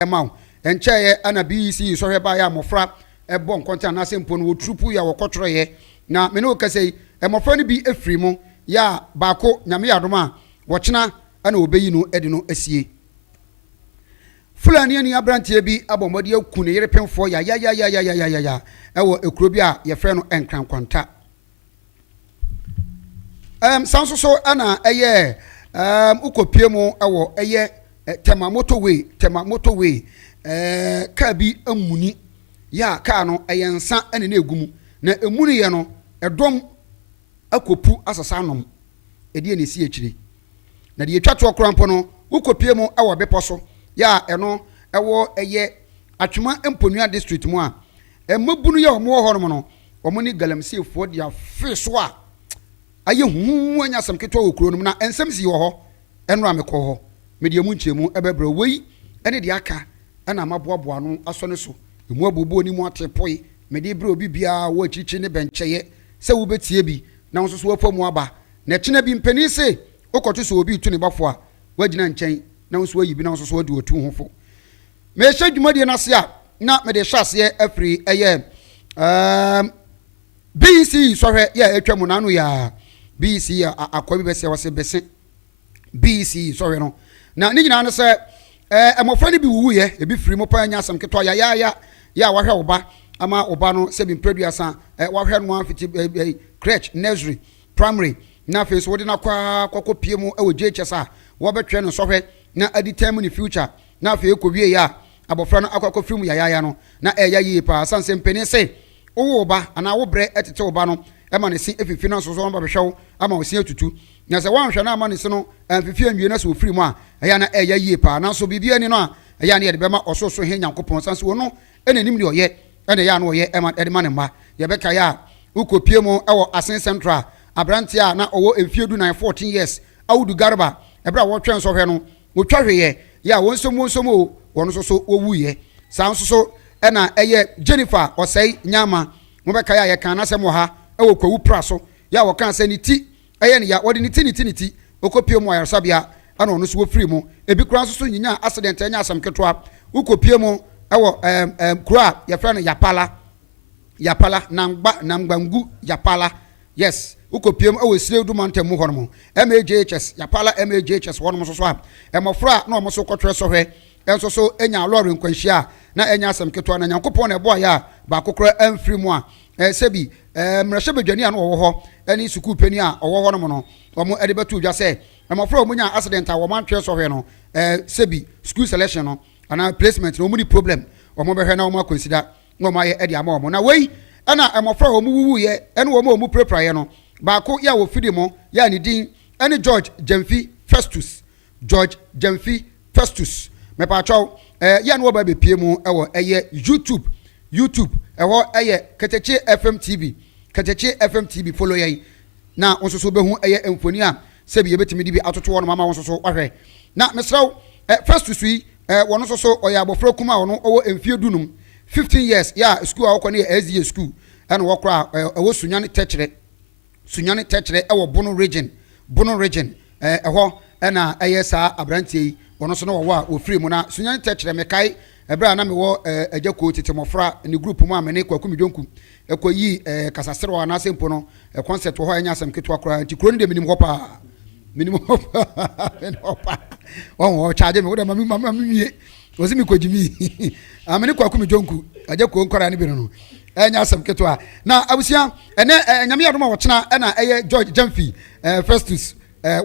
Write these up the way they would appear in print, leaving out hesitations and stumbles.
Emau and chair and a BC so by a mofra a bon content as simple would trupu ya wakotre na menoka say a mofrani be a free ya bako nyamia doma watchna and obey no edino esie Fulani ni abrantie bi abomodi akune yere penfo ya ewo ekrobia ye frɛ no enkran kwanta sanso so ana eye ukopie mu ewo eye tema motorway ka bi amuni ya ka no eye nsa ene na egumu na emuni ye no edom akopu asasa nom edi ene si akiri na de etwa to korampo no ukopie mu ewo beposo ya eno ewo eye atwuma emponua district mu a emabunu ya omo ho no omo ni galamsey fo dia feso a aye hu anya sam keto okuro no na ensem si wo ho enra mekọ ho me de mu nchemu ebebra wei ene de aka na maboaboa no aso ne so emu abobo ni mu atepoi me de bra obi bia wo achichi ne bencheye se wo betie bi na nso so wafamu aba na china bi mpani se okoto so obi tu ne bafo a wagina nchen na nso ayi bi na nso so odi otu hofo me hye dwumadi na se a na me de hyase afri eye BC sohwe ya etwamu na no ya BC akwa bi bese wase bese BC sohwe no na ni nyina no se emofra ni bi wuwu ye ebi firi mo pa anya asam keto ya wahwe oba ama oba no se bi producer wahwe no afiti crèche nursery primary na face wodi na kwa kokopie mu e wo JHS a wo betwe no sohwe na determine future na afi ekowie ya abofra no akwa film ya no na eya yi pa sanse mpeni se wo ba ana wo bre etete wo ba no e ma ne si efifi na so so ba behwew ama wo si atutu na se wanhwe na ama ne se no amfifi anwie na so ofiri mu a eya na eya yi pa na so bibia ni no a eya na ye de bema ososo he nyankopon sanse wo no enanim de oye ene ya na oye e ma de ma ne ma ye beka ya ukopie mu ewo Asen Central abrante a na owo emfiedu 14 years awudu garba ebra wo twen so hwe no wo twahwe ya wonsomo wono so owuye san so na eye Jennifer osei nyama mo beka ya ye kan na sem ha ewo kwawu praso ya wo kan se ni ti eye ne ya wodi ni ti okopie mu ayarsabia ana ono so wofiri mu ebi kura so nyinya accident anya asam ketwa ukopie mu ewo kura ye fra no yapala nangbangu yapala yes ukopiem ewo sire du mantem mu hono MAJHS yapala MAJHS wono so a emofra na omo so kotwe so hwe enso so enya lori nkwanhia na enya asem keto na nyankopon na ebo ya ba kokora amfiri mu a sebi mrehye bedwani a no wo ho eni sukuu pani a wo ho no mo no omo ede betu dwa se emofra omunya accident a wo mantwe so hwe no sebi school selection no ana placement no mu ni problem omo behwe na omo consider no ma ye ede ama omo na wei ana emofra omu wuwu ye ene omu prepare ye no baako ya wo fidi mo ya ni din ene George Jamfi Festus me pa chaw ya no ba be pie mu ewo eye YouTube ewo eye Katakyie FM TV follow ye na onso so behu eye emfoni a se bi yebetimi di bi atoto wono mama onso so ahwe na mesraw Festus yi wono so oya abofra kuma wono owo emfie dunum 15 years ya school a wokɔ ne SDA school ene wokra ewo sunyane techre ewo Bono region eho ena eye sa abrantie yi wono so no wo a ofiri mu na sunyane techre mekai ebra na me wo agako tetemofra ne group mu amene kwaku midonku ekoyi kasasere wa na sempo no concept ho anya asem keto akora nti kro ne de minim hopa wo charge me wo de mama miye wozi mi kojimi amene kwaku midonku agako nkora ne bi no enya asem keto a na abusia ene nyame adoma wo kyena ena eye George Jamfi Festus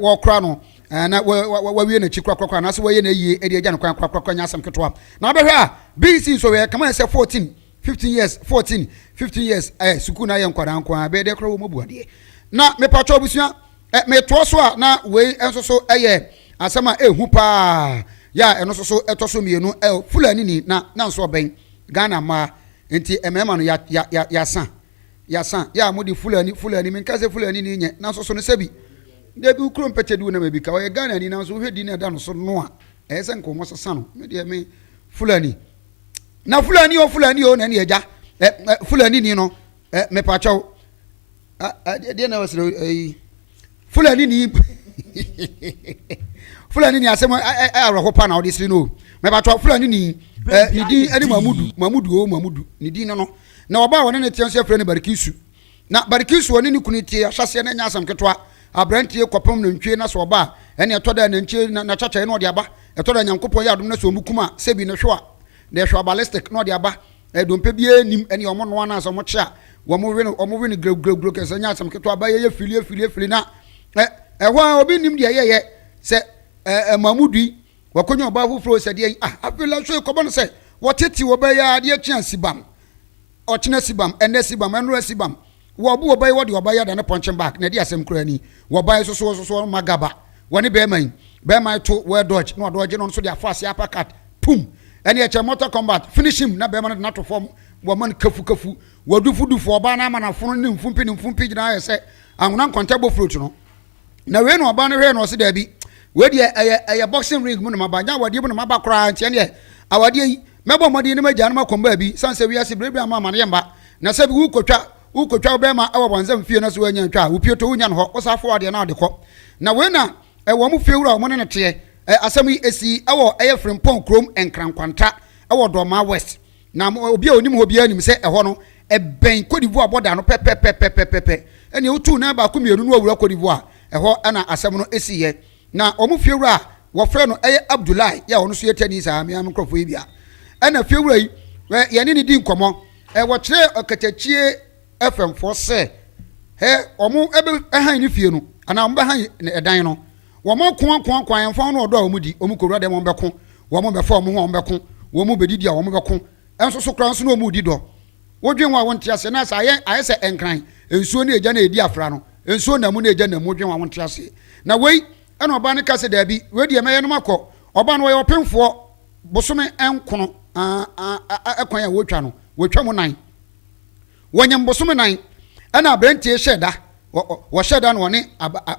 wo kra no na wawie na chikwa na so waye na yie edi agya no kwa nya asem keto a na abehwe a BC so we kama say 15 years suku na ye nkwara nkwa be de kro wo mabuade na me pacho abusia me to so a na we enso so eye asema ehu pa ya eno so etoso mienu Fulani ni na nso ben Ghana ma enti emema no ya san ya modi Fulani min kaze Fulani ni nye na so no sebi de bi ukro mpete du na mebika o ye Ghana ni na so hwedi na da no so no a ese nko mo sesa no me de me Fulani na Fulani o na ne eja Fulani ni no me pa chaw de na wasro Fulani ni Fulani ni asem arho pa na odisiri no me ba to Fulani ni di eni Mamudu ni di no na oba wona ne tianso afre ne Barikisu na Barikisu woni ni kuniti ahyase na nya asam ketwa abrantie kopam na ntwe na so oba ene etoda na ntwe na chacha no de aba etoda nyankopon ya adom na so omukuma sebi ne hwa na hwa ballistic no de aba dompe bie nim ene omo no na so mo kya omo we ne gro kesa nya asam ketwa aba ye fili na ehwa obi nim de ye se Mamudu wakonyo oba fufuro se de afela so ekobo no se woteti wo ba ya de akyan sibam ochina sibam ene sibam enro sibam wo bu oba ye wo de oba ya da ne punching back na de asem kura ni wo ba so magaba woni be man to we dodge no dodge no so de afase apakat pum ene e che motor combat finish him na be man na to form wo man kafu wadufu oba na mana fono ne mfumpi gina ye se anwona nkontabo fruit no na we no oba no hwe no so da bi we de eye boxing ring mu no mabanya wade mu no mabakra ntia ne awade yi mebo mode ne magya no makomba bi sanse wi ase brebi ama mane yamba na se bi ukotwa be ma awo bonzam fie na so anya ntwa wo pieto wonya no ho osafo wade na ade ko na we na wo mu fie wura wo ne te asam yi esi awo eye frimpon krom enkrankwanta awo doma west na obi a onim ho bia nim se eho no ben kodivu aboda no pepepepepepe ene utu na ba kumienu no awura kodivu a eho ana asam no esi ye na omu fie wura wo frɛ no eye Abdullahi ya ono so yetani sa me amkrofo yi bia ana fie wura yi ye ne di nkomo wo kyerɛ Katakyie FM for se he omu ebe han ni fie no ana omu be han edan no wo mo kwan yɛmfa no ɔdɔ a omu di omu kowura de mo bɛko wo mo bɛfa omu ho bɛko wo mo bedidi a wo mo bɛko enso so kran so no omu di dɔ wodwen wa wonte ase na sa ayɛ sɛ enkran ensuo ne agya na edi afra no ensuo na mu na agya na mu dwen wa wonte ase na wei ɛna ɔba ne kase da bi we de mɛyɛ no makɔ ɔba no wɔyɛ ɔpemfoɔ bosome enkono akwan ya wotwa no wotwa mo nan wonyam bosome nan ɛna abrantie hyɛda wɔ hyɛda no wɔne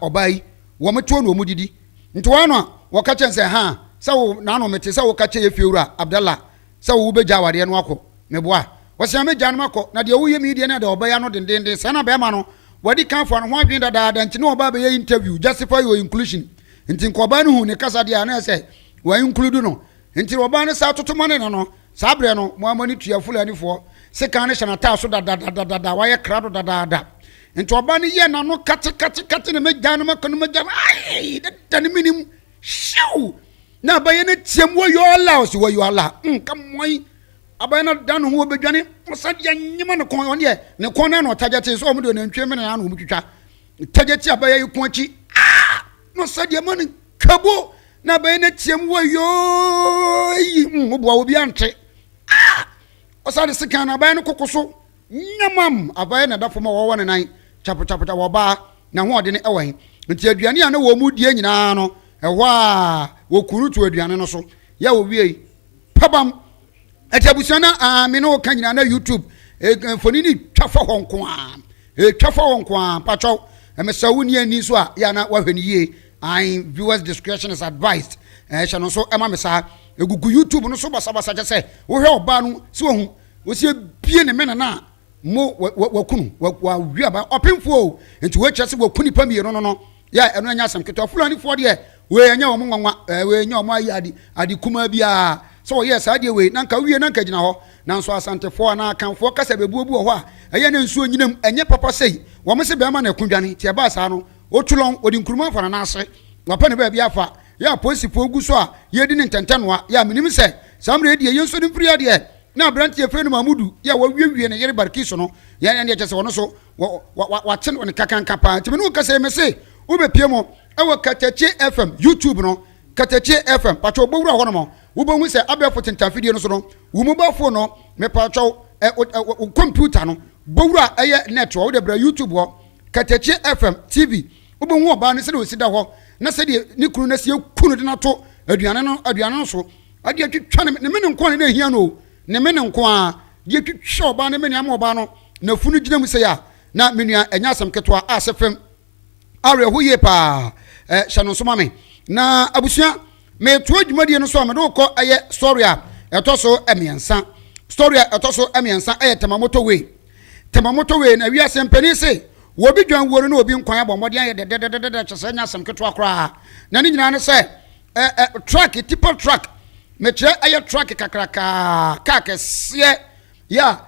ɔba yi wo meto no mu didi nti wa no wɔka kyɛn sɛ ha sɛ wo na no mete sɛ wo ka kyɛ yefiewura Abdallah sɛ wo begya awade no akɔ meboa wɔsɛ megya no akɔ na de wo yɛ mi de na de ɔbɛya no dendenden sɛ na bɛma no wadi kan fo no ho adwen dadaada nti no ɔba bɛyɛ interview justify your inclusion nti nkɔba no hu ne kasa de ana sɛ wa include no nti ɔba ne sa totoma ne no saa brɛ no mo amani tua Fulani fo se kan ne hyɛ ta so dadaada wayɛ krado dadaada nti oba ne ye na no kate ne megya no makano megya ai da ne minim show na abaye ne tiam wo yo ala kam moi abaye na da no ho bedwane osade anyima ne kon ne ne kon na no tagete so omudo na ntwe me na no mutwitwa tagete abaye yi kon chi no sade man kabo na abaye ne tiam wo yo yi obo obi ante osade sekan na abaye no kokoso nyamam abaye na da foma wo ne nan chapota wo ba na ho ode ne ewan nti aduane a na wo mu die nyina no ɛhɔ a wo kuru to aduane no so ya wo wie pabam etiabusia na me no ka nyina na YouTube foni ni twafa hɔ nko a pacho emesa wo ni ani so a ya na wahwɛ ni yie viewers discretion is advised hye no so ema mesa egugu YouTube no so basa kye sɛ wo hwɛ oba no se wo hu wo se bie ne me na mo wakunu wa wiaba opemfo enti we kyerɛ sɛ wakuni pamie no ya ɛno anya asam keto Fulani fo de we anya wo nwanwa we anya wo adi kuma bia so ye saa de we nanka wie nanka gina hɔ nanso asantefo na akanfo kasa bebuobu hɔ a ɛyɛ ne nsuo nyinam ɛnyɛ papa sei wo mo se bɛma na kundwane tie ba saa no otulon odi nkuruma fa na ase wapa ne ba bia fa ya posifo gu so a ye di ne ntentanoa ya menim sɛ samre de ye nso ne mfiri ade na abrantie fɛ no Mamudu ya wawie ne yere Barikisu no ya ne kyɛ sɛ wono so waten on kakanka pa ntimi no kasa me se wo be pie mo ewo Katakyie FM YouTube no Katakyie FM pacho bowura hɔ no mo wo bohu sɛ abɛfo tentafidie no so no wo mobile phone no me pacho computer no bowura ɛyɛ net wo de bra YouTube hɔ Katakyie FM TV wo bohu oba no sɛ de osida hɔ na sɛ de ne kunu na sie kunu de na to aduane no so ade atwitwa ne me ne nkɔ ne hia no ne me ne nko a de twitwa oba ne me ne ama oba no na funu gina mu sɛ ya na menua anya asam ketwa asefem awe ho ye pa hye no so mame na abusua me to adwumadie no so a me do kɔ ɛyɛ story a ɛtɔ so emiensa story a ɛtɔ so emiensa ɛyɛ temamoto we na wiase mpani se wo bi dwan wo no obi nkwan abɔmɔde ayɛ de kyesɛ nya asam ketwa kora na ne nyina ne sɛ truck tipo truck metre aye track kakraka ka kese ya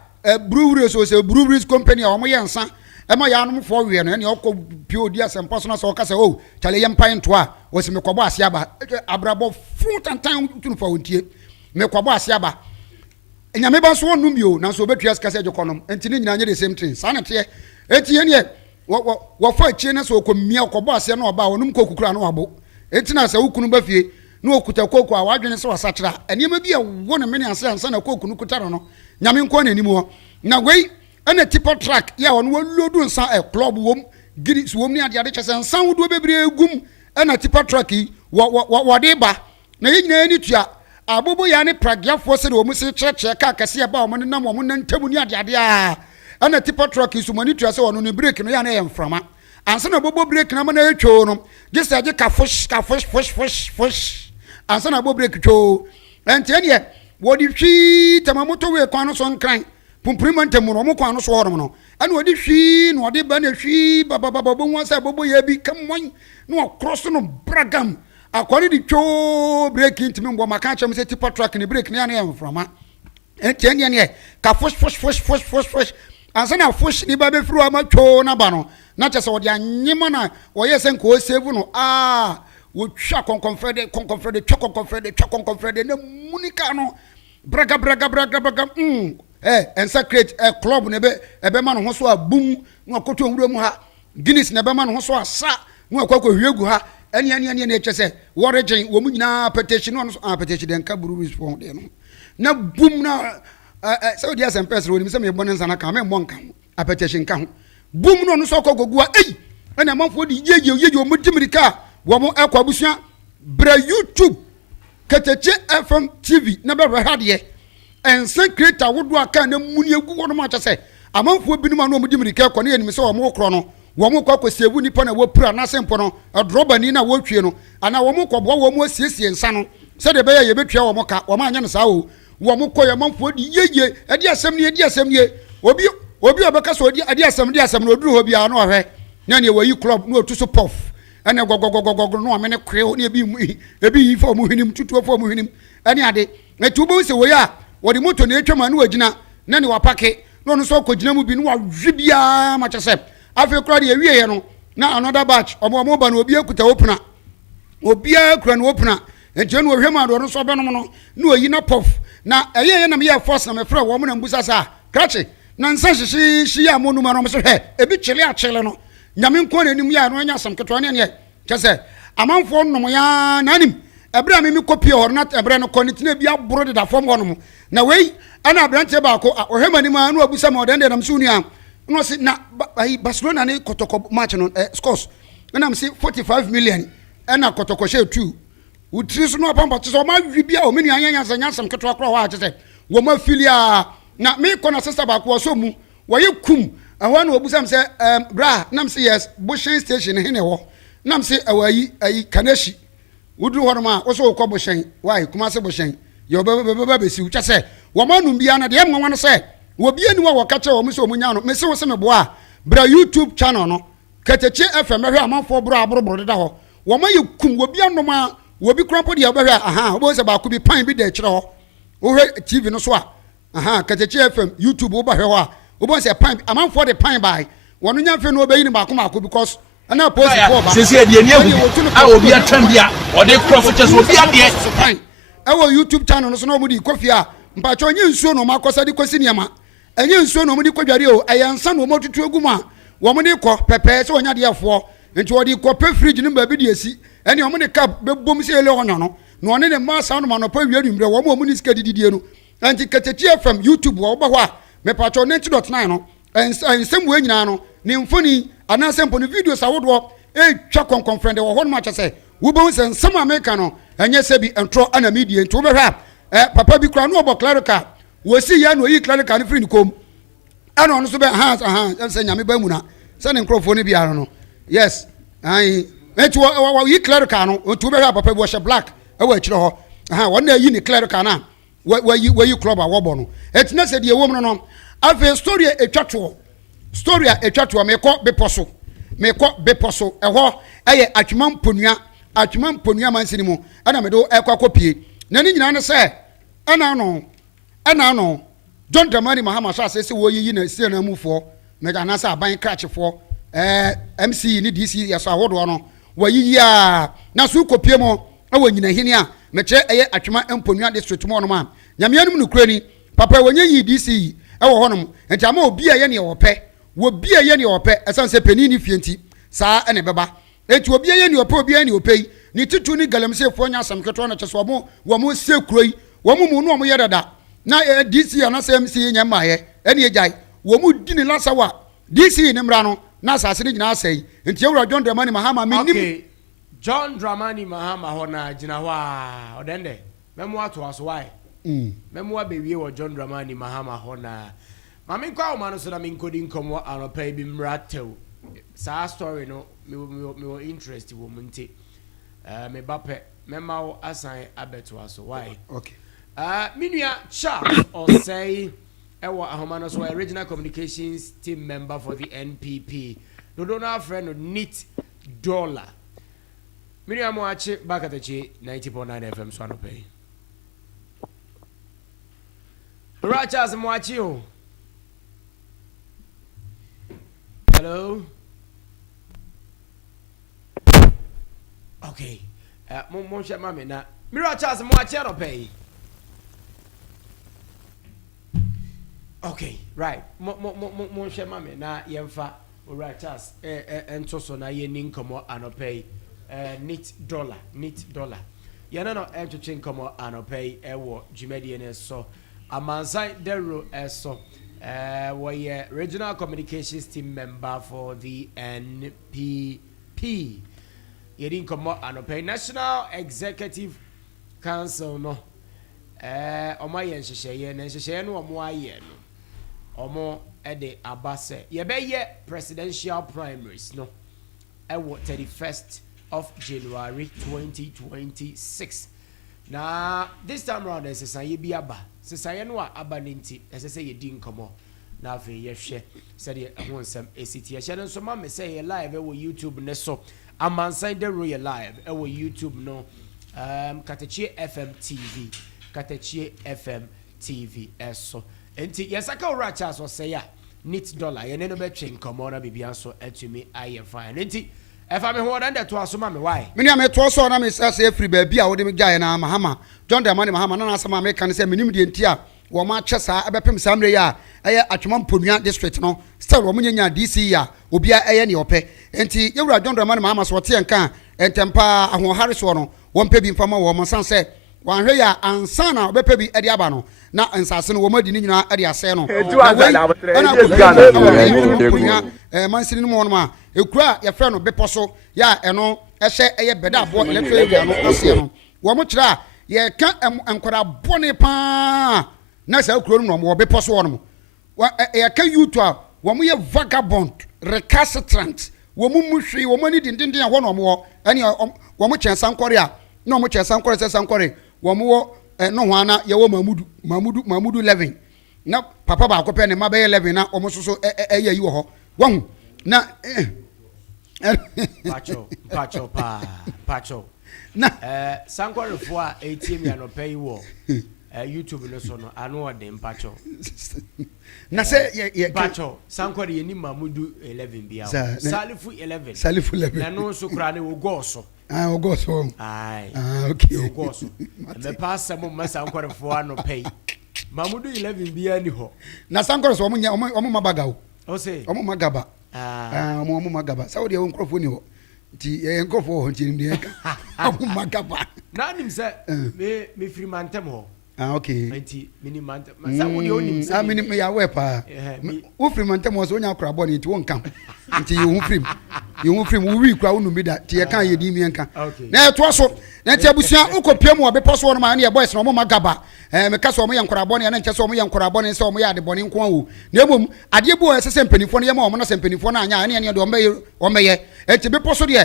brewery so say breweries company a omo yensa ema ya anum for we no ene okọ POD asempa so na so ka say oh chale yempan to a wo se mekobo ase aba abrabo full tantan tunu fa wontie mekobo ase aba enyame ba so onum bio na so obetua ska se jokonom enti ni nyina nye the same thing sa na te enti ene wo fa chie na so okomia okobo ase na oba onum kokukura na wabo enti na sa wukunu ba fie na okuta koku a wadwene se wasachira enema bi a wo ne mene ase ansa na koku nu kuta no nyame nko na anim ho na wei ana tipo track ya wono lodu nsa club wom giri wom ni ade chese nsa wodo bebre egum ana tipo track yi wo de ba na yinyina ni tua abobo ya ne pragiafo se de wom se cheche ka kase ya ba wom nam wom nantamu ni ade a ana tipo track yi so mani tua se wono ne break no ya na yemframa ansa na bobo break na ma na etwo no gese age ka fush ansa na bobo break two enti wodi hwi tamamoto we kwano so nkran pumprimante mu no mo kwano so horom no ana wodi hwi no wodi ba na hwi baba bo wonsa bobo ya bi kamwan no cross no bragam akwani di cho break intimi mbo maka chem se tipo track ni break ni ana yemframa enti ene ka fush ansa na fush ni ba be furu ama cho na ba no na chese wodi anyima na woye se nko save no wo twa konkonfrede na munika no braga ensa create a club ne be ma no ho so abum no akoto nwura mu ha Guinness ne be ma no ho so asa no akoko hwiegu ha ene na chese origin wo mu nyina petition no petition den ka buru respond de no na bum na so dia sempes ro ni se me bone nsa na ka me mo nka a petition ka ho bum no so akogogua ena manfo di yeje o mudimirika wo mo ekwabusia bra YouTube Katakyie FM TV na be hade ense creator wodo aka na muni egu wono ma chese amanfo binum anu mudimirika ko na yenim se wo mo kro no wo mo kwa kwasiebu nipa na wo pura na sempo no droba ni na wo twie no ana wo mo kobwo wo mo asiesie nsa no se de be ye betua wo mo ka wo ma anya no sa wo mo koye manfo di yeje ade asem ni obi obeka so ade asem no oduru ho bia no hwe na ne wayi club no otu so puff ene gogogogogo no amene kwre ne ebi yi fo mu hwinim tutu fo mu hwinim ene ade etubo se wo ya wodi moto na etwa manu wagina na ne wapake no so kogina mu bi no wahwe bia ma chese afi kura de ewie ye no na another batch omo ba no obi akuta opena obi akura no opena eje no hwe ma do no so be no no na oyi na puff na eye na me ye force na me fra wo mo na mbusa sa krache na nsa hyehyehye ya mo numa no me so hwe ebi chele achele no nyame nko na nim ya no anya sam keto ne ne chese amanfo nnom ya na nim ebra me copy or not ebra no konitine bi aboro de da form honom na wei ana abrante ba ko ohema ma no abusa ma odende na msuni a no si na Barcelona ne kotoko match no scores na msi 45 million ana kotoko she 2 utri so no pampa so ma wi bia o meni anya nyasam keto akro wa chese wo ma filia na me ko na sister ba ko so mu wo ye kum ahwa na obusa mse bra na msi yes Boshen station he ne wo na msi ayi Kaneshi wudu horoma wo so ko Boshen why kuma se Boshen yo baba besi ucha se wo manum bia na de em nwa no se wo bia ni wo ka che wo mse omunya no mse wo se me boa bra YouTube channel no Katakyie FM hwe amanfo bro aboroboro da ho wo ma ye kum wo bia no ma wo bi krampo de obehwe wo se ba ko bi pan bi de kire ho wo hwe TV no so Katakyie FM YouTube wo ba hwe ho wo bon se pan amanfo de pan bai wono nya fe no obeyi ni ba ko mako because ana post for ba sisi e de ni awu obi atram bia o de prophetess obi ade pan ewo YouTube channel no so no mo di kofi a mpacho nye nsuo no makosa di kosi niama enye nsuo no mo di kodware o ayansa no mo tutu egum a wo mo di ko pepe se wonya de afo enti wo di ko pe fridge ni ba bi di esi ene wo mo di cap be bom se ele onyo no no one ne ma sa no ma no pa wi anumre wo mo ni sika dididie no enti Katakyie FM YouTube wo ba ho a me pacho 90.9 no ensem wo nyina no ne mfoni ana sempo no videos awodo twa konkonfrende wo ho no ma chese wo bo nsem sam America no enye se bi entro ana media enti wo be hwa papa bi kura no obo clerical wo si ya no yi clerical ni free ni kom ana ono so be se nyame ba mu na se ne nkrofo ni bia no yes ai enti wo yi clerical no to be hwa papa bi wo she black e wo akire ho wo na yi ni clerical na wo yi club a wo bo no enti na se de wo mu no afi story etwato meko beposo eho eye atwema mponua mansini mu ana me do ekwa kopie na ni nyina ne se ana no John Dramani Mahama so asese wo yiyi na sie na mufo mega na sa aban krachefo MC ni DC ya so ahodo no wo yiyi a na so kopie mo awo nyina hini a meche eye atwema emponua district mo no ma nyameanum no kurani papa wonye yi DC ewo honom enti ama obi a ye ne ope wo bi a ye ne ope esan se pani ni fienti saa ene beba enti obi a ye ne ope obi a ne ope ni titu ni galamse fo nya asam keto na cheso wo mo se kuroi wo mu no mo ye dada na DC ana se MC nya maye ene ejai wo mu di ni lasawa DC ni mra no na asase ni nyina asai enti ewura John Dramani Mahama menim okay John Dramani Mahama ho na gina ho a Odende memo ato aso why memo abewie wo John Dramani Mahama ho na mame kwa o manu so na me nkodi nkomo anopa bi mratew sa story no me interest wo munte me bape mema wo asan abeto aso why okay minua Charles or say ewa ahomano so original communications team member for the NPP dodo na friend Knit Dollar minua mo ache Katakyie 90.9 FM so anope Rachas mo ache o hello okay mo shema me na Rachas mo ache anope okay right mo shema me na yemfa Rachas ento so na ye ninkomo anope Knit Dollar yana no enchoche nkomo anope ewo jumedie ne so Amansan Dawuro eso we regional communications team member for the NPP yedi nkomo anope National Executive Council no omo ye nhyehyeye no omo aye no omo ede abase ye be ye presidential primaries no ewo 31st of January 2026. Now this time around there's a say bi aba. Say no aba ninti as say ye din komo. Na fe ye hwe said ye ho nsem esiti ye hye nso ma me say ye live e wo YouTube ne so. Amansan Dawuro ye live e wo YouTube no. Katakyie FM TV. Katakyie FM TV eso. Enti yesaka uracha so say ya Knit Dollar ye ne no be twen komo na bibia so atumi aye fine. Enti Efa Me Ho Odende to asoma me why me na me to so na me say free ba bia wo de me gyae na Mahama John Dramani Mahama na asama me kan say menim de ntia wo ma kye saa ebepem saa mre ya eye atwema mponua district no still wo nyanya DC ya obi a eye ne ope enti yewura John Dramani Mahama so te enka entempa ahohare so no wo mpa bi mfama wo monsan say wan hwe ya ansa na obepa bi ade aba no na nsase no wo madi ni nyina ade ase no mansini no mo no ma ekura ya frɛ no beposo ya eno ehye eye beda abo electric area no ose no wo mo kira ye ka enkwara bone pa na sa kuro no mo beposo wo no ye ka youth a wo mo ye vagabond recalcitrant wo mo muhwe wo mo ni dindindin a wo no mo ene wo mo kyen sankore a na mo kyen sankore se sankore wo mo no ho ana ye wo mamudu 11 na papa ba akopɛ ne ma be 11 na wo mo so eye yi wo ho wo na pacho na sankore fo a ATM ya no pay wo YouTube no so no anu odem pacho na se ye pacho sankore ye ni mamudu 11 bia salifu 11 na no so kra ne wo go so wo go so ai okay wo go so me pass mo ma sankore fo anu pay mamudu 11 bia ni ho na sankore so omo mabaga o say omo magaba omo magaba sa wo de wo nkrofo ni ho ti ye nkrofo ho ti ni eka omo magaba na nim se me free mantem ho okay anti mini mantem sa wo de onim se mini me ya we pa wo free mantem wo so nya kra bo ni ti wo nkam nti ye hu free wo wi kra wo no bi da ti ye kan ye di mi enka na to so na ti abusua ukopia mu obepo so no ma na ye boys no omo magaba me ka so omo ye nkra bo ne na nche so omo ye nkra bo ne se omo ye ade bo ne nko wo na emom ade bu o sese mpanifo no ye ma omo na se mpanifo na anya ne de omo ye enti bepo so de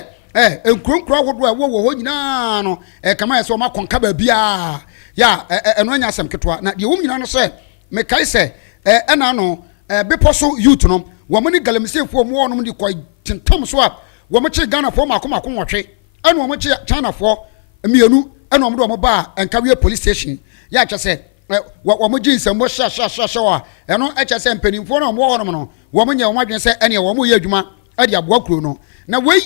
nkronkro ahodo a wo ho nyina no kama ye so omo akonka ba bia ya eno anya asem ketwa na de wo nyina no se me kai se na no bepo so youth no wo mo ni galamsefo mo no di ko tintam so a wo mo che Ghana fo makoma ko nwotwe ene wo mo che China fo mienu ɛna ɔmo de ɔmo ba Nkawie police station yɛ akyɛ sɛ wɔn gye nsɛmbo hyɛ a ɛno ɛkyɛ sɛ mpanimfoɔ no ɔmo wɔ hɔnom no wɔn nyɛ wɔn adwene sɛ ɛneɛ wɔn yɛ adwuma ɛde aboa kuro no na wei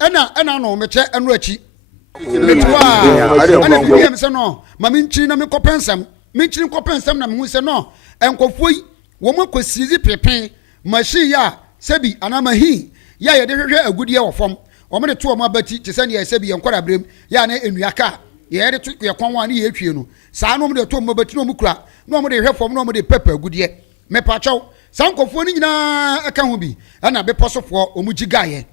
ɛna no mekyɛ ɛno akyi metuwa ɛna bi yɛ sɛ no ma menkyiri na menkɔpɛ nsɛm na mehu sɛ no nkɔfoɔ yi wɔn akɔsirizi pepen machine yɛ a sɛbi anaa mahin yɛ a yɛde hwehwɛ agudeɛ wɔ fam wɔn de to wɔn abati te sɛ neɛ sɛbi yɛn nkɔda berem yɛ a na nnua ka yɛde to yɛ kɔn wɔn a ne yɛ atwie no saa na wɔn de to wɔn abati na wɔn kura na wɔn de hwɛ fam na wɔn de pɛpɛ agudeɛ mɛpakyɛw saa nkɔfoɔ no nyinaa ɛka ho bi ɛna bepɔ sofoɔ wɔn gyi gaeɛ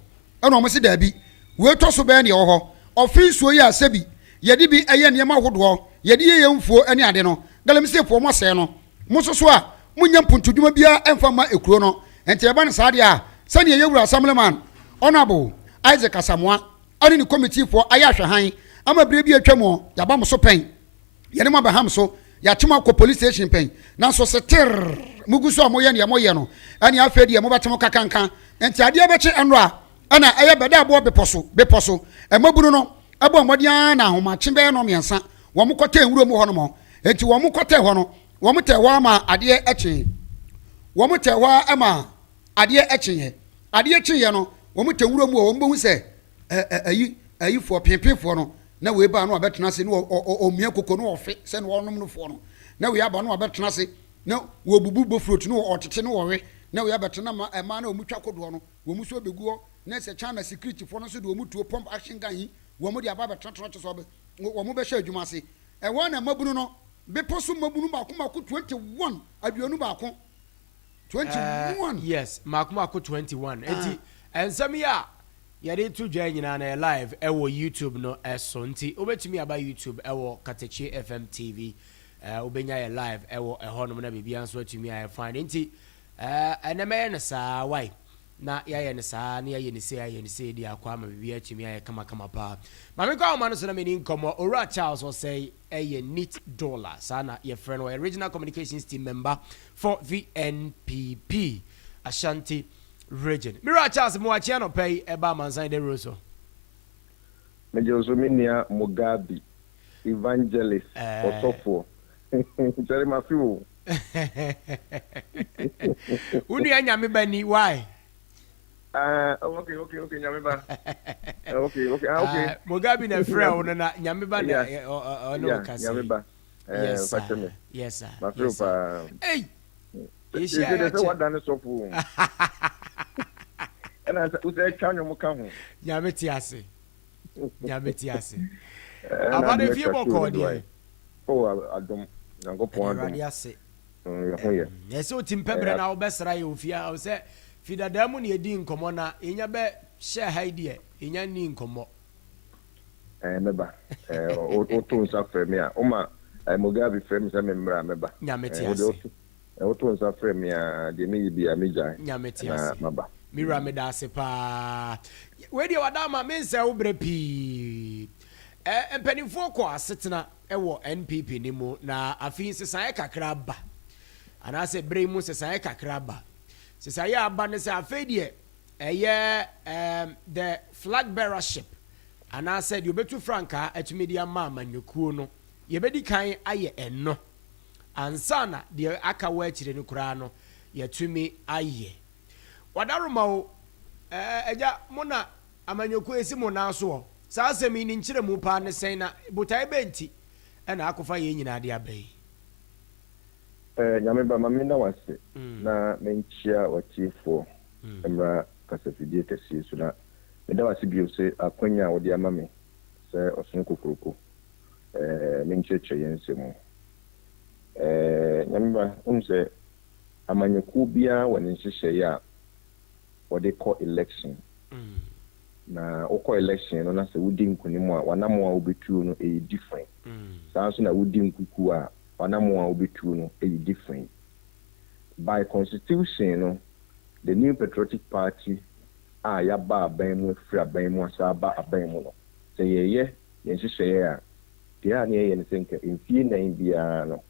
ɛna wɔn si daabi wei tɔ so bɛyɛ neɛ wɔ hɔ ɔfin suo yi a sɛbi yɛde bi ɛyɛ nneɛma ahodoɔ yɛde yɛ mfuo ɛne ade no galamseyfoɔ mo asɛe no mo soso a mo nya mpuntudwuma biara ɛmfa ma ekuro no nti ɛba ne saa deɛ a sɛdeɛ yɛwura assemblyman honorable Isaac Asamoah ane ne committeefoɔ ayɛ ahwɛhan ama bere bi atwa mu yɛaba mo so pɛn yɛne mo abɛham so yɛakye mo akɔ police station pɛn nanso seter mugu so a moyɛ neɛ moyɛ no ɛne afei deɛ mobɛte mo kakanka nti adeɛ bɛkye ɛno a ɛna ɛyɛ bɛda aboɔ bepɔ so ɛmabunu no ɛbɔ mmɔden na ahomakye bɛyɛ no mmiɛnsa wɔn kɔtɛ nwura mu hɔ nom nti wɔn kɔtɛ hɔ no wɔn tɛ hɔ ama adeɛ ɛkye wɔn tɛ hɔ ama adeɛ ɛkye adeɛ kye no wɔn tɛ nwura mu wɔn bɛhu sɛ ɛyi foɔ pɛnpɛnfoɔ no na wei ba no abɛtena ase no ɔmia koko no ɔfe sɛ no wɔnom no foɔ no na wei aba no abɛtena ase na wɔbubu bofrot no ɔtete no wɔwe na wei abɛtena ɛma na wɔn twa kodoɔ no wɔn so bɛgu hɔ na sɛ China security foɔ no so de wɔn tuo pump action gun yi wɔn de aba bɛtena kyɛ sɛ wɔn bɛhyɛ adwuma ase ɛwɔ na mabunu no bepɔ so mabunu baako 21 aduonu baako 21 yes maako 21 enti ensɛm ya yɛde to dwa nyina na live ɛwɔ YouTube no ɛso nti obetumi aba YouTube ɛwɔ Katakyie FM TV obenya yɛ live ɛwɔ ɛhɔ nom na bibia nso atumi ayɛ fine nti ɛnɛmɛyɛ ne saa why na yɛyɛ ne saa na yɛyɛ ne sei di akɔ ama bibia atumi ayɛ kama pa ma me kwa ma no so na me ni nkɔmɔ Ora Charles will say a neat dollar sana your friend or original communications team member for VNPP Ashanti region. Mira Charles Moachiano pay eba Amansan Dawuro. Mejosominia Mugabe evangelist Osofo. Sorry my few. Uni anyame bani why? Okay, Nyamiba. Okay. Mugabe na friend na Nyamiba na no kasi. Nyamiba. Yes, sir. My friend. Hey. Yes, sir. What done so for? And I said, "Can you come?" Nyameti ase. About the few more call. Oh, I don't go point. Yes, so Tim Pepper now best right of fear. I say, Fida Damon, ye ding come on, in your bed, share idea, in your ning come up. Remember, Oto's after me. Oma, Mugabe frames a member. Nyameti. Oto's after me, the may be a major. Nyameti. Mira me da se pa. Where do you adama means a ubrepi? And penny for qua sitting ewo NPP ni mo na afin se san kakra ba. And I said bring mo se san kakra ba. Se say abane se afedie the flag bearership. And I said you betu franka etumedia mama nyekuo no. Ye bedi kan aye enno. Ansana de aka wa chire no kura no yetumi aye. Wadaruma o eja mona amanyoku esi mo na so saa asemi ni nkyere mu pa ne sen na botai benti e na akofa ye nyina de abai nyameba mami na wase na menchia wachifo emra kasafidie kesi so na me da wase bio se akwanya wo de amame se osun kokoroko mencheche yensemu nyameba unse amanyoku bia woni nhyehyɛ ya what they call election. Na oko election no na se wudi nkunimu a wanamo a obetu no e different. Sanso na wudi nkuku a wanamo a obetu no e different. By constitution no the New Patriotic Party ya ba aban mu free aban mu asa ba aban mu no. Se ye nhyehyɛ a dia na ye ne senka mfie nan bia no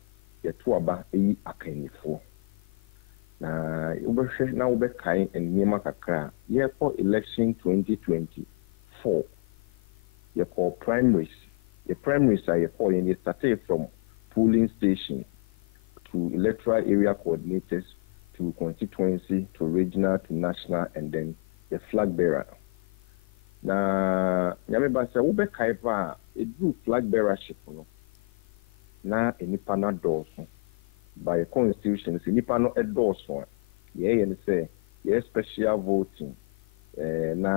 ye to aba yi akanifo. Na ubehwe na ubekai enima kakra for election 2024 ye call primaries The primaries are and they started from polling stations to electoral area coordinators to constituency to regional to national and then the flag bearer. Na nyameba se wo be kaipa e do flag bearership no na enipa na dɔɔso by constitution se nipa no ɛdɔɔso a yɛyɛ ne sɛ yɛ special voting na